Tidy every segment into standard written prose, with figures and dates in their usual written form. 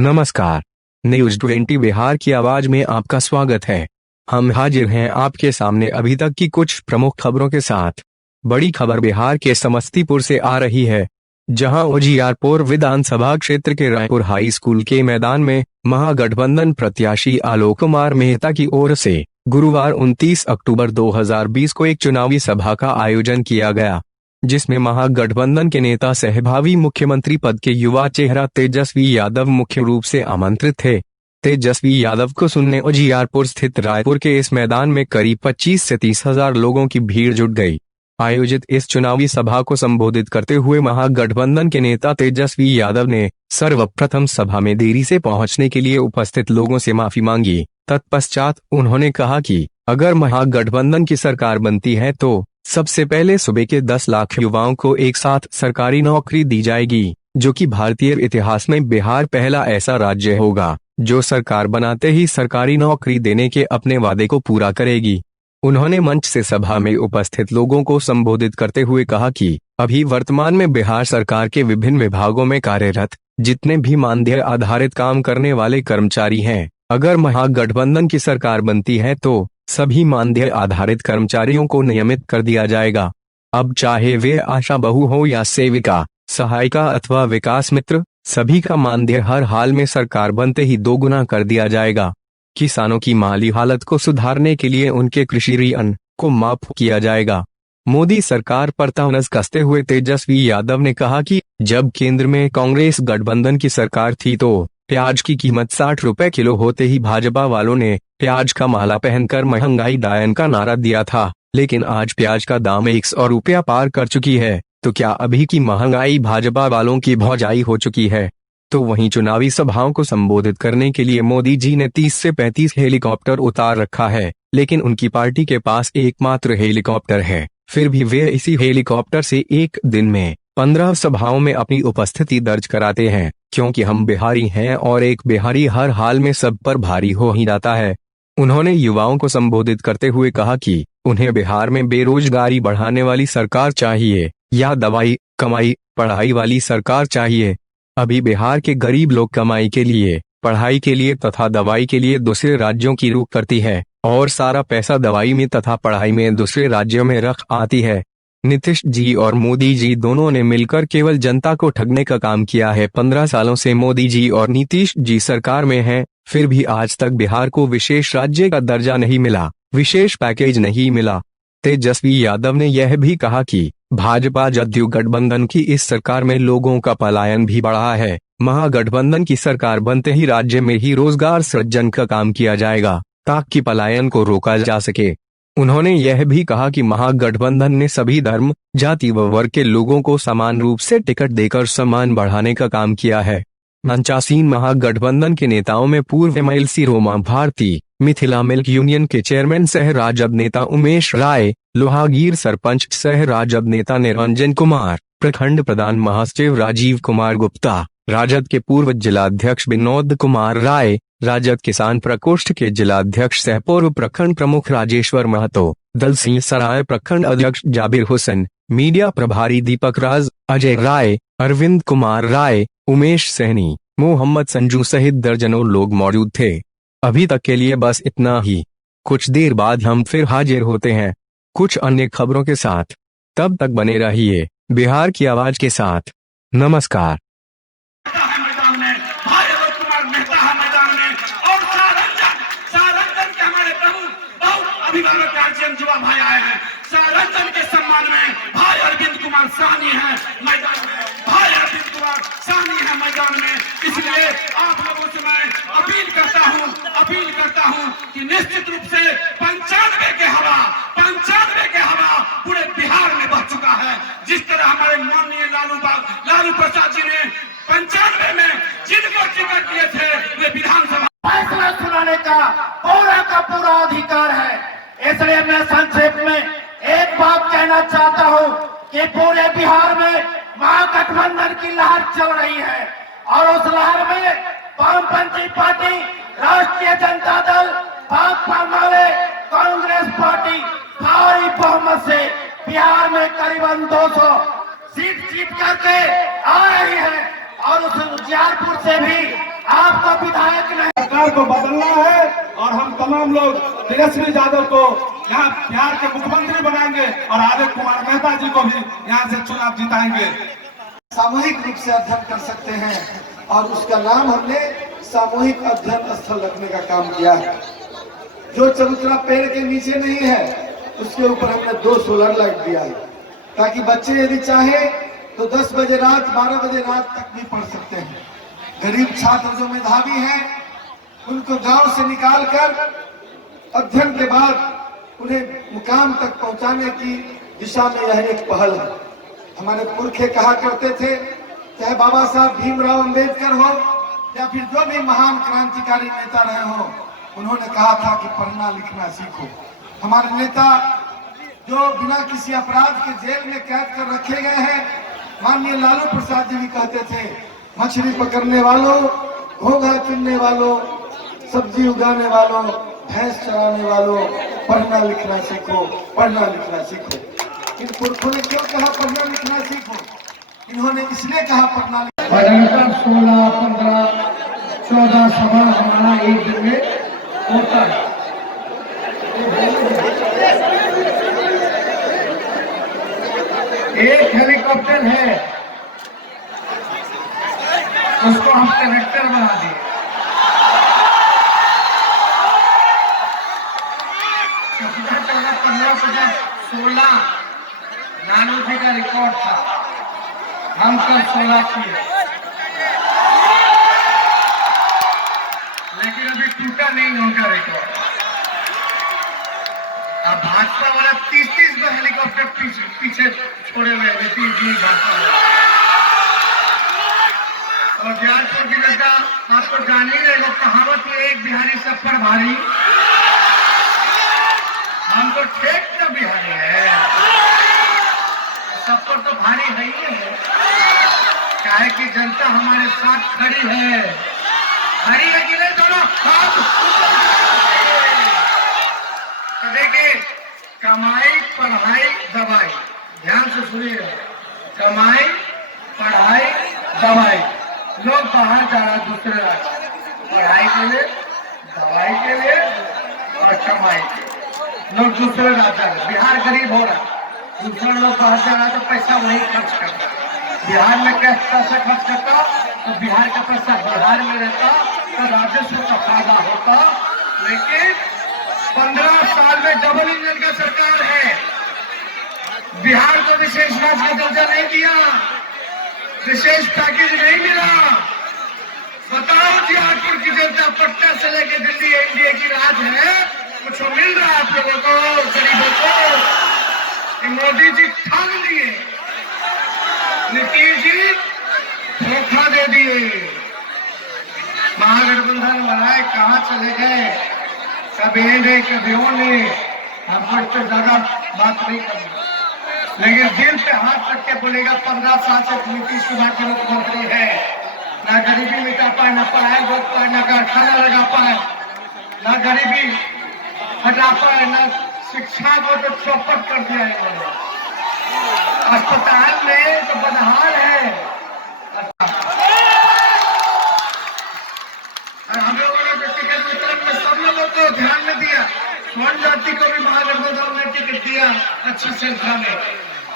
नमस्कार। न्यूज 20 बिहार की आवाज में आपका स्वागत है। हम हाजिर हैं आपके सामने अभी तक की कुछ प्रमुख खबरों के साथ। बड़ी खबर बिहार के समस्तीपुर से आ रही है, जहां उजियारपुर विधानसभा क्षेत्र के रायपुर हाई स्कूल के मैदान में महागठबंधन प्रत्याशी आलोक कुमार मेहता की ओर से गुरुवार 29 अक्टूबर 2020 को एक चुनावी सभा का आयोजन किया गया, जिसमें महागठबंधन के नेता सह भावी मुख्यमंत्री पद के युवा चेहरा तेजस्वी यादव मुख्य रूप से आमंत्रित थे। तेजस्वी यादव को सुनने उजियारपुर स्थित रायपुर के इस मैदान में करीब 25 से 30 हजार लोगों की भीड़ जुट गई। आयोजित इस चुनावी सभा को संबोधित करते हुए महागठबंधन के नेता तेजस्वी यादव ने सर्वप्रथम सभा में देरी से पहुंचने के लिए उपस्थित लोगों से माफी मांगी। तत्पश्चात उन्होंने कहा कि अगर महागठबंधन की सरकार बनती है तो सबसे पहले सूबे के 10 लाख युवाओं को एक साथ सरकारी नौकरी दी जाएगी, जो कि भारतीय इतिहास में बिहार पहला ऐसा राज्य होगा जो सरकार बनाते ही सरकारी नौकरी देने के अपने वादे को पूरा करेगी। उन्होंने मंच से सभा में उपस्थित लोगों को संबोधित करते हुए कहा कि अभी वर्तमान में बिहार सरकार के विभिन्न विभागों में कार्यरत जितने भी मानदेय आधारित काम करने वाले कर्मचारी हैं, अगर महागठबंधन की सरकार बनती है तो सभी मानदेय आधारित कर्मचारियों को नियमित कर दिया जाएगा। अब चाहे वे आशा बहू हो या सेविका, सहायिका अथवा विकास मित्र, सभी का मानदेय हर हाल में सरकार बनते ही दोगुना कर दिया जाएगा। किसानों की माली हालत को सुधारने के लिए उनके कृषि ऋण को माफ किया जाएगा। मोदी सरकार पर तहस कसते हुए तेजस्वी यादव ने कहा कि जब केंद्र में कांग्रेस गठबंधन की सरकार थी तो प्याज की कीमत 60 रुपए किलो होते ही भाजपा वालों ने प्याज का माला पहनकर महंगाई डायन का नारा दिया था, लेकिन आज प्याज का दाम 100 रुपया पार कर चुकी है, तो क्या अभी की महंगाई भाजपा वालों की भौजाई हो चुकी है? तो वहीं चुनावी सभाओं को संबोधित करने के लिए मोदी जी ने 30 से 35 हेलीकॉप्टर उतार रखा है, लेकिन उनकी पार्टी के पास एकमात्र हेलीकॉप्टर है। फिर भी वे इसी हेलीकॉप्टर से एक दिन में 15 सभाओं में अपनी उपस्थिति दर्ज कराते हैं, क्योंकि हम बिहारी हैं और एक बिहारी हर हाल में सब पर भारी हो ही जाता है। उन्होंने युवाओं को संबोधित करते हुए कहा कि उन्हें बिहार में बेरोजगारी बढ़ाने वाली सरकार चाहिए या दवाई कमाई पढ़ाई वाली सरकार चाहिए। अभी बिहार के गरीब लोग कमाई के लिए, पढ़ाई के लिए तथा दवाई के लिए दूसरे राज्यों की रुख करती है और सारा पैसा दवाई में तथा पढ़ाई में दूसरे राज्यों में रख आती है। नीतीश जी और मोदी जी दोनों ने मिलकर केवल जनता को ठगने का काम किया है। 15 सालों से मोदी जी और नीतीश जी सरकार में हैं, फिर भी आज तक बिहार को विशेष राज्य का दर्जा नहीं मिला, विशेष पैकेज नहीं मिला। तेजस्वी यादव ने यह भी कहा कि भाजपा जदयू गठबंधन की इस सरकार में लोगों का पलायन भी बढ़ा है। महागठबंधन की सरकार बनते ही राज्य में ही रोजगार सृजन का काम किया जाएगा ताकि पलायन को रोका जा सके। उन्होंने यह भी कहा कि महागठबंधन ने सभी धर्म, जाति व वर्ग के लोगों को समान रूप से टिकट देकर सम्मान बढ़ाने का काम किया है। मंचासीन महागठबंधन के नेताओं में पूर्व MLC Roma Bharti, Mithila milk union के चेयरमैन सह राजद नेता उमेश राय, लोहागीर सरपंच सह राजद नेता निरंजन कुमार, प्रखंड प्रधान महासचिव राजीव कुमार गुप्ता, राजद के पूर्व जिलाध्यक्ष विनोद कुमार राय, राजद किसान प्रकोष्ठ के जिलाध्यक्ष सह पूर्व प्रखंड प्रमुख राजेश्वर महतो, दलसिंह सराय प्रखंड अध्यक्ष जाबिर हुसैन, मीडिया प्रभारी दीपक राज, अजय राय, अरविंद कुमार राय, उमेश सहनी, मोहम्मद संजू सहित दर्जनों लोग मौजूद थे। अभी तक के लिए बस इतना ही। कुछ देर बाद हम फिर हाजिर होते हैं कुछ अन्य खबरों के साथ। तब तक बने रहिए बिहार की आवाज के साथ। नमस्कार। युवा भाई आए हैं सारंजन के सम्मान में। भाई अरविंद कुमार साहनी है मैदान में, भाई अरविंद कुमार साहनी है मैदान में। इसलिए आप लोगों से मैं अपील करता हूं कि निश्चित रूप से 95 के हवा पूरे बिहार में बह चुका है। जिस तरह हमारे माननीय लालू प्रसाद जी ने 95 में जिनको टिकट दिए थे वे विधानसभा फैसला सुनाने का पूरा अधिकार है। इसलिए मैं संक्षेप में एक बात कहना चाहता हूं कि पूरे बिहार में महागठबंधन की लहर चल रही है और उस लहर में वामपंथी पार्टी, राष्ट्रीय जनता दल, भाकपा माले, कांग्रेस पार्टी भारी बहुमत से बिहार में करीबन 200 सीट जीत करके आ रही है और उस उजियारपुर से भी आपको विधायक नहीं, सरकार को बदलना है और हम तमाम लोग तेजस्वी यादव को यहाँ बिहार के मुख्यमंत्री बनाएंगे और आगे कुमार मेहता जी को भी यहाँ से चुनाव जिताएंगे। सामूहिक रूप से अध्ययन कर सकते हैं और उसका नाम हमने सामूहिक अध्ययन स्थल रखने का काम किया है। जो चबूतरा पेड़ के नीचे नहीं है उसके ऊपर हमने 2 सोलर लाइट दिया है, ताकि बच्चे यदि चाहे तो 10 बजे रात 12 बजे रात तक भी पढ़ सकते हैं। गरीब छात्र जो मेधावी हैं उनको गांव से निकालकर अध्ययन के बाद उन्हें मुकाम तक पहुंचाने की दिशा में यह एक पहल है। हमारे पुरखे कहा करते थे, चाहे बाबा साहब भीमराव अंबेडकर हो या फिर जो भी महान क्रांतिकारी नेता रहे हो, उन्होंने कहा था कि पढ़ना लिखना सीखो। हमारे नेता जो बिना किसी अपराध के जेल में कैद कर रखे गए हैं, माननीय लालू प्रसाद जी भी कहते थे, मछली पकड़ने वालों, घोंघा चुनने वालों, सब्जी उगाने वालों, भैंस चराने वालों, पढ़ना लिखना सीखो, पढ़ना लिखना सीखो। इन पुरखों ने क्यों कहा पढ़ना लिखना सीखो? इन्होंने इसलिए कहा पढ़ना लिखना। 16, 15, 14 सभा हमारा एक दिन में होता है। एक हेलीकॉप्टर है, उसको हम कलेक्टर बना दिए। चौदह 15, 16 लालू जी का रिकॉर्ड था, हम कल 16 किए, लेकिन अभी टूटा नहीं उनका रिकॉर्ड। अब भाजपा वाला 30 हेलीकॉप्टर पीछे छोड़े हुए नीतीश जी भाजपा वाला। और बिहारपुर की जनता आपको जान ही रहे, कहावत है एक बिहारी सब पर भारी, हम तो ठेक का बिहारी है, सब पर तो भारी है ही है। काहे कि जनता हमारे साथ खड़ी है, खड़ी है कि नहीं? दोनों हाथ तो देखिए, कमाई पढ़ाई दवाई, ध्यान से सुनिए, कमाई पढ़ाई दवाई। लोग बाहर जा रहा है दूसरे राज्य, पढ़ाई के लिए, दवाई के लिए और कमाई के लिए लोग दूसरे राज्य जा रहे। बिहार गरीब हो रहा, दूसरा लोग बाहर जा रहा तो पैसा वही खर्च करता। बिहार में पैसा खर्च करता तो बिहार का पैसा बिहार में रहता तो राजस्व का फायदा होता। लेकिन 15 साल में डबल इंजन का सरकार है, बिहार को विशेष राज्य का दर्जा नहीं दिया, विशेष पैकेज नहीं मिला। बताओ बिहारपुर की जनता, पटना से लेकर दिल्ली एनडीए की राज है, कुछ मिल रहा है आप लोगों को, गरीबों को? मोदी जी ठग लिए, नीतीश जी धोखा दे दिए, महागठबंधन बनाए कहाँ चले गए, कभी ने कभी ने। हम कुछ तो ज्यादा बात नहीं करनी, लेकिन दिल पे हाथ रख के बोलेगा 15 साल से नीतीश कुमार के मुख्यमंत्री है, ना गरीबी मिटा पाए, ना पढ़ाई रोक पाए, ना कारखाना लगा पाए, ना गरीबी हटा पाए, ना शिक्षा को तो चौपट कर दिया है इन्होंने। अस्पताल में तो बदहाल है। हम लोगों ने टिकट वितरण में सब लोगों को ध्यान में दिया, स्वर्ण जाति को भी महागठबंधन ने टिकट दिया अच्छी संख्या में,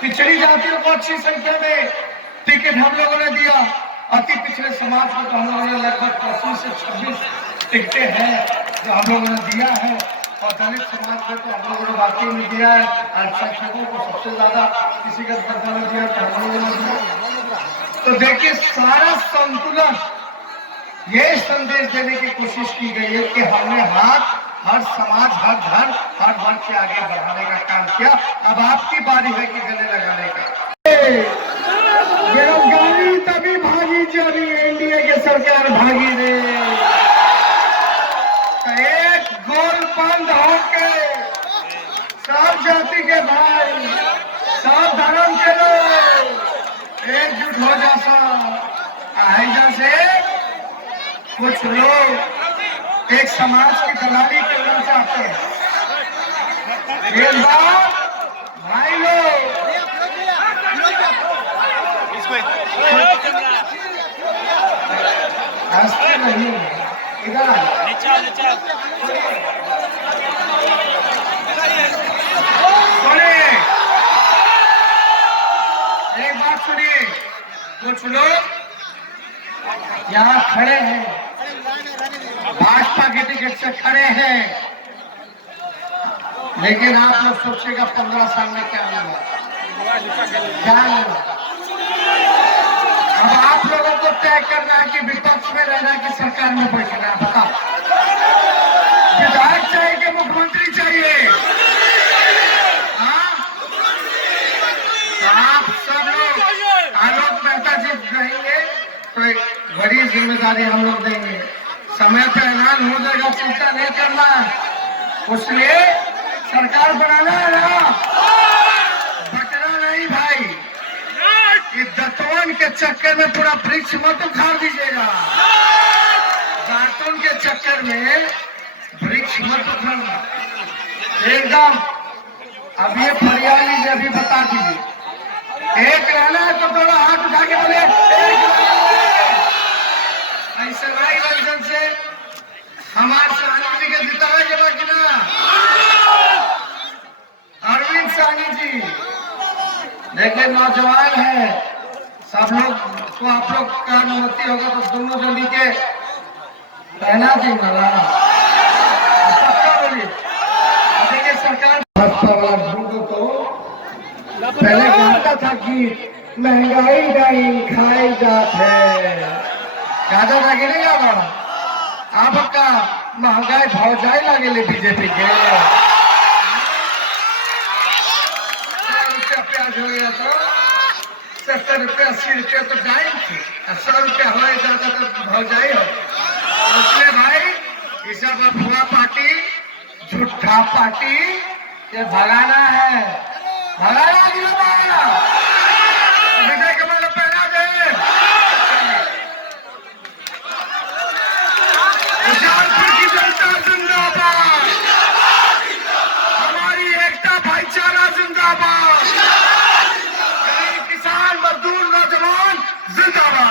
पिछड़ी जातियों को अच्छी संख्या में टिकट हम लोगों ने दिया, अति पिछड़े समाज को तो हम लोगों ने लगभग 25 से 26 टिकटें हैं जो हम लोगों ने दिया है, और दलित समाज को तो हम लोगों ने बाकी में दिया है, अल्पसंख्यकों को सबसे ज्यादा किसी का दर्जा में दिया तो हम लोगों ने दिया। तो देखिए, सारा संतुलन ये संदेश देने की कोशिश की गई है कि हमने हाथ हर समाज, हर धर्म, हर वर्ग के आगे बढ़ाने का काम किया। अब आपकी बारी है कि गले लगाने का। बेरोजगारी तभी भागी जब एनडीए की सरकार भागी रे, एक गोल बंद होके सब जाति के भाई, सब धर्म के लोग एकजुट हो जाता। से कुछ लोग एक समाज की दलाली करना चाहते हैं। भाई लोग नहीं है। इधर आइए। सुनिए, एक बात सुनिए, कुछ लोग यहाँ खड़े हैं, भाजपा के टिकट से खड़े हैं, लेकिन आप लोग सोचिएगा 15 साल में क्या होगा, क्या होगा। अब आप लोगों को तय करना है कि विपक्ष में रहना कि सरकार में बैठना है। बताओ, विधायक चाहिए कि मुख्यमंत्री चाहिए? हाँ? तो आप सब लोग आलोक मेहता जी रहेंगे तो एक बड़ी जिम्मेदारी हम लोग देंगे। समय पर ऐलान हो जाएगा, चिंता नहीं करना। उसलिए सरकार बनाना है ना, बटना नहीं भाई। ये दतवन के चक्कर में पूरा वृक्ष मत उखाड़ दीजिएगा, दातुन के चक्कर में वृक्ष मत उखाड़ना एकदम। अब ये फरियाद लीजिए, अभी बता दीजिए, एक रहना है तो थोड़ा हाथ उठा के बोले एक ऐसे राय रंजन से हमारे साहनी जी के जितावे के बाकी ना, अरविंद साहनी जी देखिए नौजवान है, सब लोग को आप लोग का अनुमति होगा तो दोनों जल्दी के पहना देंगे ना, पक्का बोलिए। देखिए सरकार को पहले कहता था कि महंगाई नहीं खाई जात है, कहता था कि नहीं गाना, अब का महंगाई भाव जाए लगे बीजेपी के। प्याज हो गया तो 70 रुपये 80 रुपये तो डाइन थी, 100 रुपये हवाई जाता तो भाव जाए हो। इसलिए भाई ये सब अफवाह पार्टी, झूठा पार्टी, ये भगाना है, भगाना कि नहीं भगाना? विजय कमल पहना दे। उजालपुर की जनता जिंदाबाद, हमारी एकता भाईचारा जिंदाबाद, गरीब किसान मजदूर नौजवान जिंदाबाद।